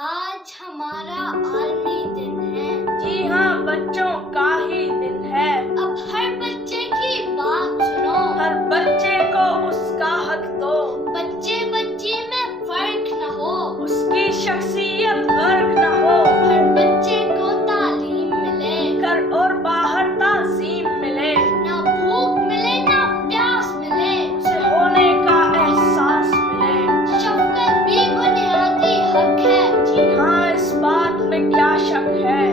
आज हमारा आलमी दिन है। जी हाँ, बच्चों का ही दिन है। अब हर बच्चे की बात सुनो। हर बच्चे को उसका हक दो। बच्चे बच्ची में फर्क न हो। उसकी शख्सियत गर्क न हो। हर बच्चे को तालीम मिले। घर और बाहर ताज़ीम मिले। ना भूख मिले ना प्यास मिले। उसे होने का एहसास मिले। शफ़क़त भी बुनियादी हक है। जी हाँ, इस बात में क्या शक है।